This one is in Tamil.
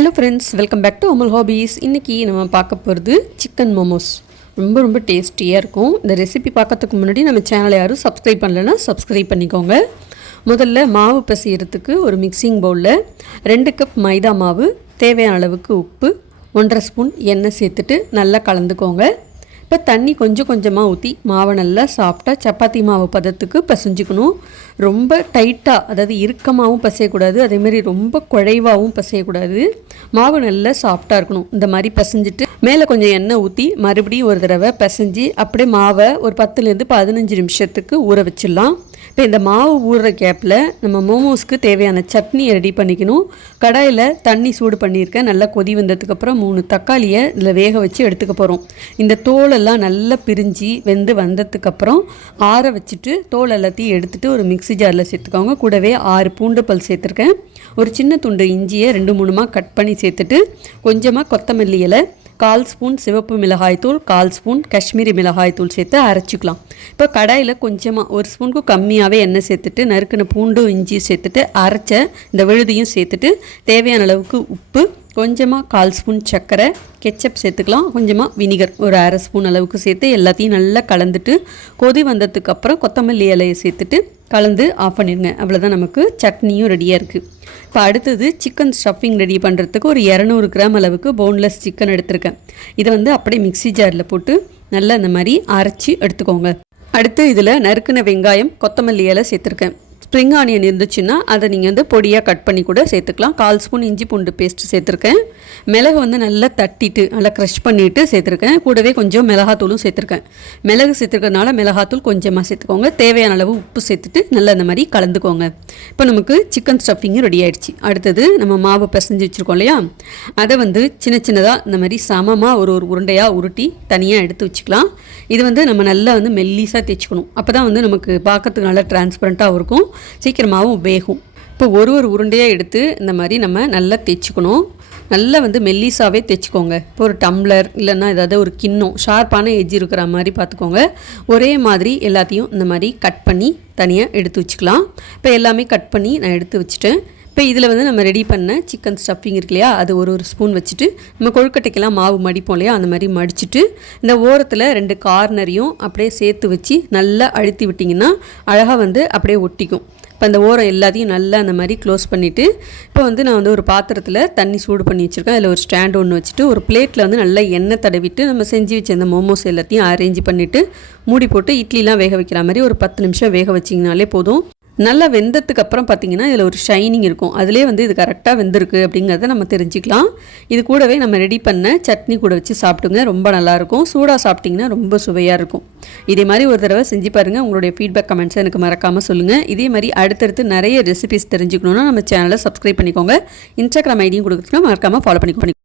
Hello friends welcome back to Amal hobbies இன்றைக்கி நம்ம பார்க்க போகிறது சிக்கன் மோமோஸ் ரொம்ப ரொம்ப டேஸ்டியாக இருக்கும். இந்த ரெசிபி பார்க்கறதுக்கு முன்னாடி நம்ம சேனலை யாரும் சப்ஸ்கிரைப் பண்ணலைன்னா சப்ஸ்கிரைப் பண்ணிக்கோங்க. முதல்ல மாவு பிசைகிறதுக்கு ஒரு மிக்சிங் பவுலில் ரெண்டு கப் மைதா மாவு தேவையான அளவுக்கு உப்பு ஒன்றரை ஸ்பூன் எண்ணெய் சேர்த்துட்டு நல்லா கலந்துக்கோங்க. இப்போ தண்ணி கொஞ்சம் கொஞ்சமாக ஊற்றி மாவை நல்லா சாஃப்டாக சப்பாத்தி மாவு பதத்துக்கு பசைஞ்சிக்கணும். ரொம்ப டைட்டாக அதாவது இறுக்கமாகவும் பசையக்கூடாது அதேமாதிரி ரொம்ப குழைவாகவும் பசையக்கூடாது. மாவு நல்லா சாஃப்டாக இருக்கணும். இந்த மாதிரி பசைஞ்சிட்டு மேலே கொஞ்சம் எண்ணெய் ஊற்றி மறுபடியும் ஒரு தடவை பசைஞ்சு அப்படியே மாவை ஒரு பத்துலேருந்து பதினஞ்சு நிமிஷத்துக்கு ஊற வச்சிடலாம். இப்போ இந்த மாவு ஊறுற கேப்பில் நம்ம மோமோஸ்க்கு தேவையான சட்னியை ரெடி பண்ணிக்கணும். கடாயில் தண்ணி சூடு பண்ணியிருக்கேன். நல்லா கொதி வந்ததுக்கப்புறம் மூணு தக்காளியை இதில் வேக வச்சு எடுத்துக்க போகிறோம். இந்த தோலெல்லாம் நல்லா பிரிஞ்சு வெந்து வந்ததுக்கப்புறம் ஆற வச்சுட்டு தோல் எல்லாத்தையும் எடுத்துகிட்டு ஒரு மிக்சி ஜாரில் சேர்த்துக்கோங்க. கூடவே ஆறு பூண்டு பல் சேர்த்துருக்கேன். ஒரு சின்ன துண்டு இஞ்சியை ரெண்டு மூணுமாக கட் பண்ணி சேர்த்துட்டு கொஞ்சமாக கொத்தமல்லி இலை கால் ஸ்பூன் சிவப்பு மிளகாய்த்தூள் கால் ஸ்பூன் காஷ்மீரி மிளகாய்த்தூள் சேர்த்து அரைச்சிக்கலாம். இப்போ கடாயில் கொஞ்சமாக ஒரு ஸ்பூனுக்கு கம்மியாகவே எண்ணெய் சேர்த்துட்டு நறுக்கின பூண்டும் இஞ்சி சேர்த்துட்டு அரைச்ச இந்த விழுதியும் சேர்த்துட்டு தேவையான அளவுக்கு உப்பு கொஞ்சமாக கால் ஸ்பூன் சர்க்கரை கெச்சப் சேர்த்துக்கலாம். கொஞ்சமாக வினிகர் ஒரு அரை ஸ்பூன் அளவுக்கு சேர்த்து எல்லாத்தையும் நல்லா கலந்துட்டு கொதி வந்ததுக்கப்புறம் கொத்தமல்லி இலையை சேர்த்துட்டு கலந்து ஆஃப் பண்ணிடுங்க. அவ்வளோதான் நமக்கு சட்னியும் ரெடியாக இருக்குது இப்போ அடுத்தது சிக்கன் ஸ்டஃபிங் ரெடி பண்ணுறதுக்கு ஒரு இரநூறு கிராம் அளவுக்கு போன்லெஸ் சிக்கன் எடுத்திருக்கேன். இதை வந்து அப்படியே மிக்சி ஜாரில் போட்டு நல்லா இந்த மாதிரி அரைச்சி எடுத்துக்கோங்க. அடுத்து இதில் நறுக்கின வெங்காயம் கொத்தமல்லி இலை சேர்த்துருக்கேன். ஸ்ப்ரிங் ஆனியன் இருந்துச்சுன்னா அதை நீங்கள் வந்து பொடியாக கட் பண்ணி கூட சேர்த்துக்கலாம். கால் ஸ்பூன் இஞ்சி பூண்டு பேஸ்ட் சேர்த்துருக்கேன். மிளகு வந்து நல்லா தட்டிட்டு நல்லா க்ரஷ் பண்ணிவிட்டு சேர்த்துருக்கேன். கூடவே கொஞ்சம் மிளகாத்தூளும் சேர்த்துருக்கேன். மிளகு சேர்த்துருக்கறனால மிளகாத்தூள் கொஞ்சமாக சேர்த்துக்கோங்க. தேவையான அளவு உப்பு சேர்த்துட்டு நல்லா இந்த மாதிரி கலந்துக்கோங்க. இப்போ நமக்கு சிக்கன் ஸ்டஃபிங்கும் ரெடி ஆகிடுச்சு அடுத்தது நம்ம மாவு பிசைஞ்சு வச்சுருக்கோம் இல்லையா? அதை வந்து சின்ன சின்னதாக இந்த மாதிரி சமமாக ஒரு ஒரு உருண்டையாக உருட்டி தனியாக எடுத்து வச்சுக்கலாம். இது வந்து நம்ம நல்லா வந்து மெல்லிஸாக தேய்ச்சிக்கணும். அப்போ தான் வந்து நமக்கு பார்க்கறதுக்கு நல்லா டிரான்ஸ்பரண்ட்டாகவும் இருக்கும். சீக்கிரமாகவும் வேகும். இப்போ ஒரு ஒரு உருண்டையாக எடுத்து இந்த மாதிரி நம்ம நல்லா தேய்ச்சிக்கணும். நல்லா வந்து மெல்லிஸாகவே தைச்சிக்கோங்க. இப்போ ஒரு டம்ளர் இல்லைன்னா ஏதாவது ஒரு கிண்ணம் ஷார்ப்பான எஜ்ஜி இருக்கிற மாதிரி பார்த்துக்கோங்க. ஒரே மாதிரி எல்லாத்தையும் இந்த மாதிரி கட் பண்ணி தனியாக எடுத்து வச்சுக்கலாம். இப்போ எல்லாமே கட் பண்ணி நான் எடுத்து வச்சுட்டேன். இப்போ இதில் வந்து நம்ம ரெடி பண்ண சிக்கன் ஸ்டஃபிங் இருக்கு இல்லையா அது ஒரு ஒரு ஸ்பூன் வச்சுட்டு நம்ம கொழுக்கட்டைக்கெல்லாம் மாவு மடிப்போம் இல்லையா அந்த மாதிரி மடிச்சுட்டு இந்த ஓரத்தில் ரெண்டு கார்னரையும் அப்படியே சேர்த்து வச்சு நல்லா அழுத்தி விட்டிங்கன்னா அழகாக வந்து அப்படியே ஒட்டிக்கும். இப்போ அந்த ஓரம் எல்லாத்தையும் நல்லா அந்த மாதிரி க்ளோஸ் பண்ணிவிட்டு இப்போ வந்து நான் வந்து ஒரு பாத்திரத்தில் தண்ணி சூடு பண்ணி வச்சுருக்கேன். அதில் ஒரு ஸ்டாண்ட் ஒன்று வச்சுட்டு ஒரு பிளேட்டில் வந்து நல்லா எண்ணெய் தடவிட்டு நம்ம செஞ்சு வச்சிருந்த அந்த மோமோஸ் எல்லாத்தையும் அரேஞ்ச் பண்ணிவிட்டு மூடி போட்டு இட்லிலாம் வேக வைக்கிற மாதிரி ஒரு பத்து நிமிஷம் வேக வச்சிங்கனாலே போதும். நல்லா வெந்ததுக்கு அப்புறம் பார்த்தீங்கன்னா இதில் ஒரு ஷைனிங் இருக்கும். அதிலே வந்து இது கரெக்டாக வெந்திருக்கு அப்படிங்கிறத நம்ம தெரிஞ்சுக்கலாம். இது கூடவே நம்ம ரெடி பண்ண சட்னி கூட வச்சு சாப்பிட்டுங்க ரொம்ப நல்லாயிருக்கும் சூடாக சாப்பிட்டிங்கன்னா ரொம்ப சுவையாக இருக்கும். இதே மாதிரி ஒரு தடவை செஞ்சு பாருங்கள் உங்களுடைய ஃபீட்பேக் கமெண்ட்ஸை எனக்கு மறக்காமல் சொல்லுங்கள் இதே மாதிரி அடுத்தடுத்து நிறைய ரெசிபிஸ் தெரிஞ்சுக்கணுன்னா நம்ம சேனலை சப்ஸ்கிரைப் பண்ணிக்கோங்க. இன்ஸ்டாகிராம் ஐடியும் கொடுக்குறதுனா மறக்காமல் ஃபாலோ பண்ணிக்கோங்க